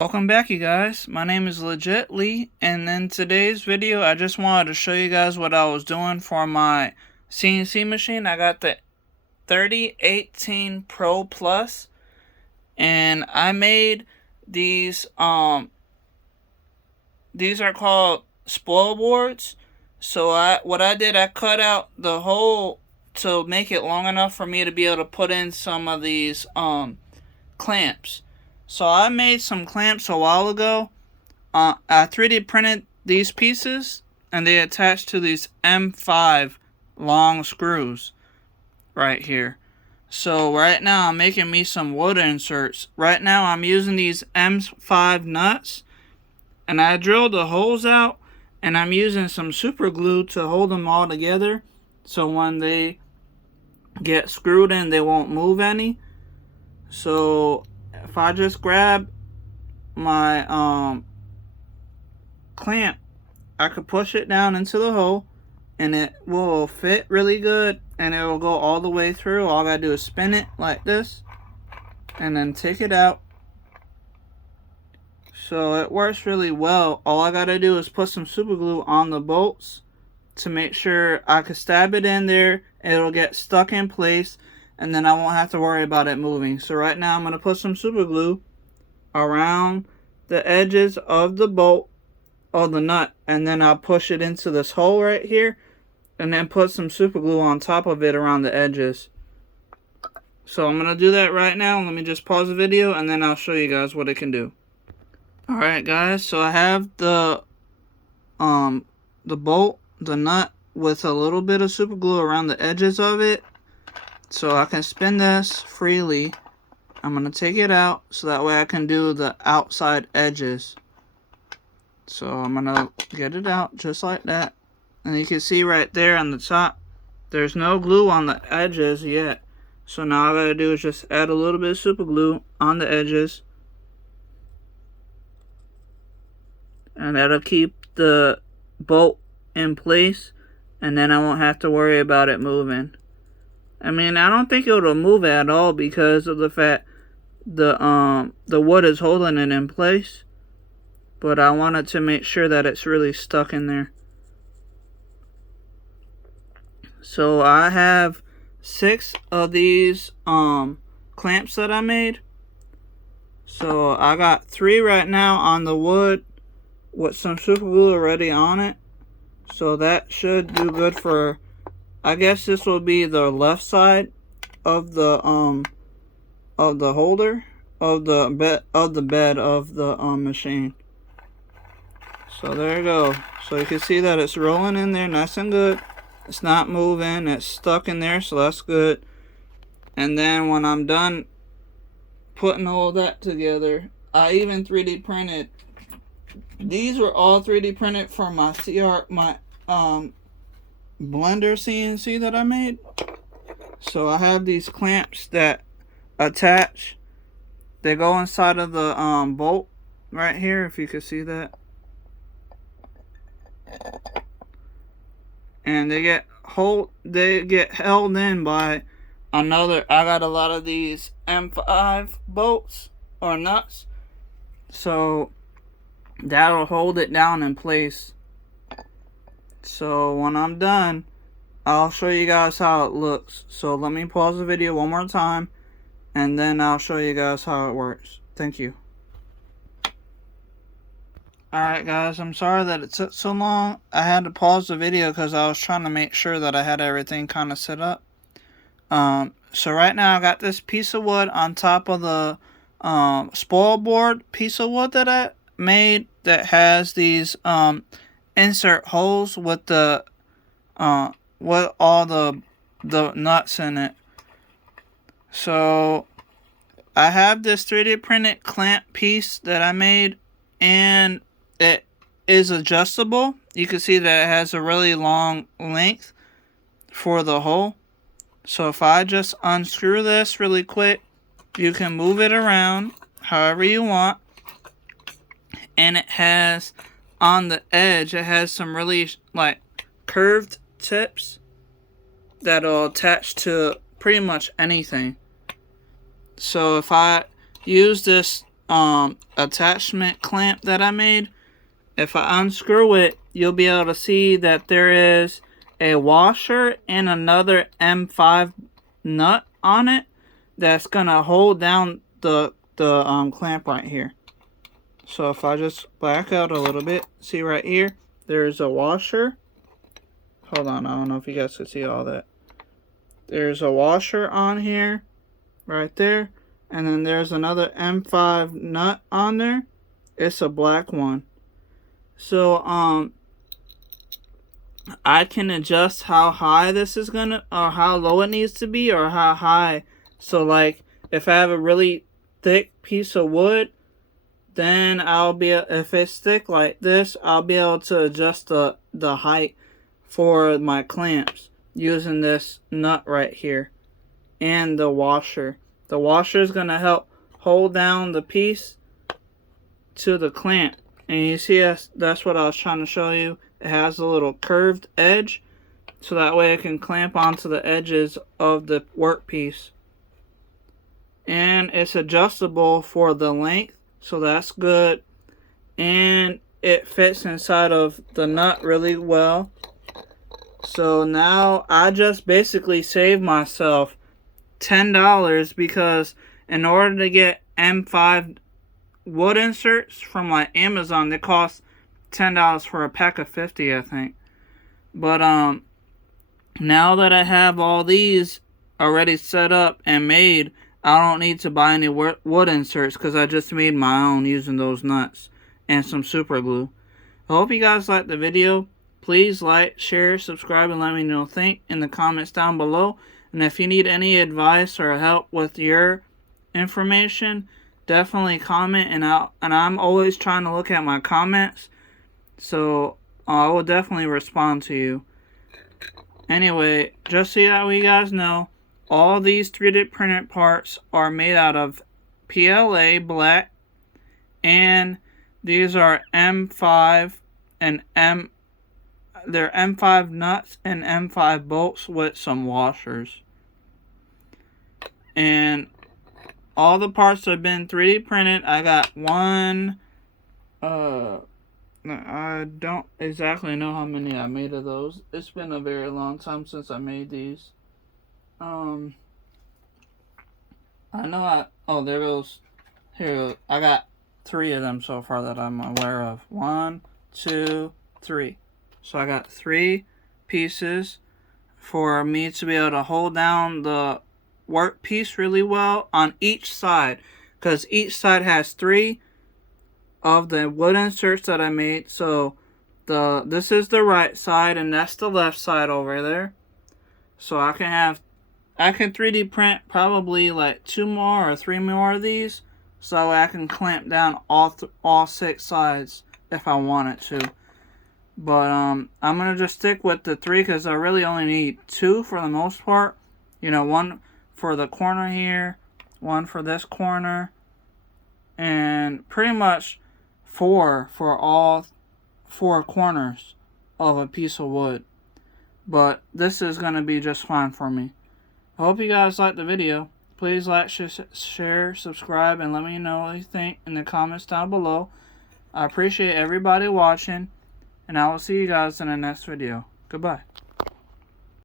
Welcome back, you guys. My name is Legit Lee, and in today's video I just wanted to show you guys what I was doing for my CNC machine. I got the 3018 Pro Plus, and I made these these are called spoil boards. So what I did, I cut out the hole to make it long enough for me to be able to put in some of these clamps. So I made some clamps a while ago. I 3D printed these pieces, and they attach to these M5 long screws right here. So right now I'm making me some wood inserts. Right now I'm using these M5 nuts, and I drilled the holes out, and I'm using some super glue to hold them all together, so when they get screwed in they won't move any. So if I just grab my clamp, I could push it down into the hole and it will fit really good, and it will go all the way through. All I gotta do is spin it like this and then take it out. So it works really well. All I gotta do is put some super glue on the bolts to make sure I can stab it in there. It'll get stuck in place, and then I won't have to worry about it moving. So right now I'm going to put some super glue around the edges of the bolt or the nut, and then I'll push it into this hole right here, and then put some super glue on top of it around the edges. So I'm going to do that right now. Let me just pause the video, and then I'll show you guys what it can do. Alright guys, so I have the bolt, the nut, with a little bit of super glue around the edges of it, so I can spin this freely. I'm going to take it out so that way I can do the outside edges. So I'm going to get it out just like that. And you can see right there on the top, there's no glue on the edges yet. So now all I got to do is just add a little bit of super glue on the edges. And that'll keep the bolt in place, and then I won't have to worry about it moving. I mean, I don't think it'll move at all because of the fact the wood is holding it in place, but I wanted to make sure that it's really stuck in there. So I have 6 of these clamps that I made. So I got 3 right now on the wood with some super glue already on it. So that should do good for, I guess this will be the left side of the holder of the bed of the machine. So there you go. So you can see that it's rolling in there nice and good. It's not moving, it's stuck in there, so that's good. And then when I'm done putting all that together, I even 3D printed. These were all 3D printed for my blender CNC that I made. So I have these clamps that attach. They go inside of the bolt right here, if you can see that. And they get held in by another. I got a lot of these M5 bolts or nuts, so that'll hold it down in place. So when I'm done, I'll show you guys how it looks. So let me pause the video one more time, and then I'll show you guys how it works. Thank you. Alright guys, I'm sorry that it took so long. I had to pause the video because I was trying to make sure that I had everything kind of set up. So right now I got this piece of wood on top of the spoil board piece of wood that I made that has these insert holes with the with all the nuts in it. So I have this 3D printed clamp piece that I made, and it is adjustable. You can see that it has a really long length for the hole. So if I just unscrew this really quick, you can move it around however you want. And it has, on the edge, it has some really like curved tips that'll attach to pretty much anything. So if I use this attachment clamp that I made. If I unscrew it, you'll be able to see that there is a washer and another M5 nut on it that's gonna hold down the clamp right here. So if I just back out a little bit, see right here, there's a washer. Hold on, I don't know if you guys can see all that. There's a washer on here, right there, and then there's another M5 nut on there. It's a black one. So I can adjust how high this is gonna, or how low it needs to be, or how high. So like, if I have a really thick piece of wood, then I'll be, if it's thick like this, I'll be able to adjust the height for my clamps using this nut right here and the washer. The washer is going to help hold down the piece to the clamp. And you see, that's what I was trying to show you. It has a little curved edge, so that way it can clamp onto the edges of the workpiece. And it's adjustable for the length, so that's good. And it fits inside of the nut really well. So now I just basically saved myself $10 because in order to get M5 wood inserts from like Amazon, they cost $10 for a pack of 50, I think. But now that I have all these already set up and made, I don't need to buy any wood inserts because I just made my own using those nuts and some super glue. I hope you guys liked the video. Please like, share, subscribe, and let me know what you think in the comments down below. And if you need any advice or help with your information, definitely comment, and I'm always trying to look at my comments, so I will definitely respond to you. Anyway, just so that you guys know, all these 3D printed parts are made out of PLA black, and these are M5 and they're M5 nuts and M5 bolts with some washers. And all the parts have been 3D printed. I got one, I don't exactly know how many I made of those. It's been a very long time since I made these. I know oh, there goes, here, I got 3 of them so far that I'm aware of. 1, 2, 3. So I got 3 pieces for me to be able to hold down the workpiece really well on each side, because each side has 3 of the wood inserts that I made. So this is the right side and that's the left side over there. So I can 3D print probably like 2 more or 3 more of these, so I can clamp down all 6 sides if I wanted to. But I'm gonna just stick with the 3 because I really only need 2 for the most part. You know, 1 for the corner here, 1 for this corner, and pretty much 4 for all 4 corners of a piece of wood. But this is gonna be just fine for me. I hope you guys liked the video. Please like, share, subscribe, and let me know what you think in the comments down below. I appreciate everybody watching, and I will see you guys in the next video. Goodbye.